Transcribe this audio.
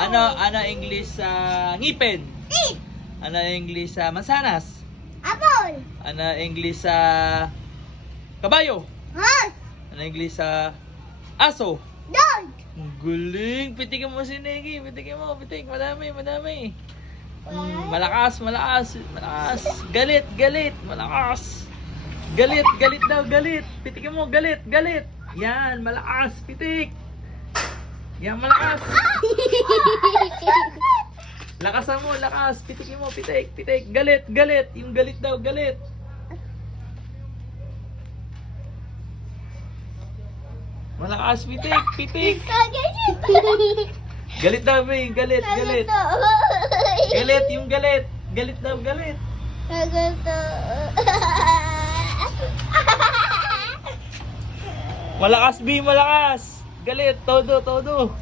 Ano English sa ngipin? Teeth. Ano English sa mansanas? Apple. Ano English sa kabayo? Horse. Ano English sa aso? Dog. Ang galing! Pitikin mo si Negi. Pitikin mo. Pitik. Madami. Malakas. Galit. Malakas. Galit daw. Galit. Pitikin mo. Galit. Yan. Malakas. Pitik. Yan. Malakas. Lakasan mo. Lakas. Pitikin mo. Pitik. Galit. Yung galit daw. Galit. Malakas. Pitik. Galit daw, May. Galit. Galit, yung galit. Galit daw, galit. Malakas, B, malakas. Galit, todo.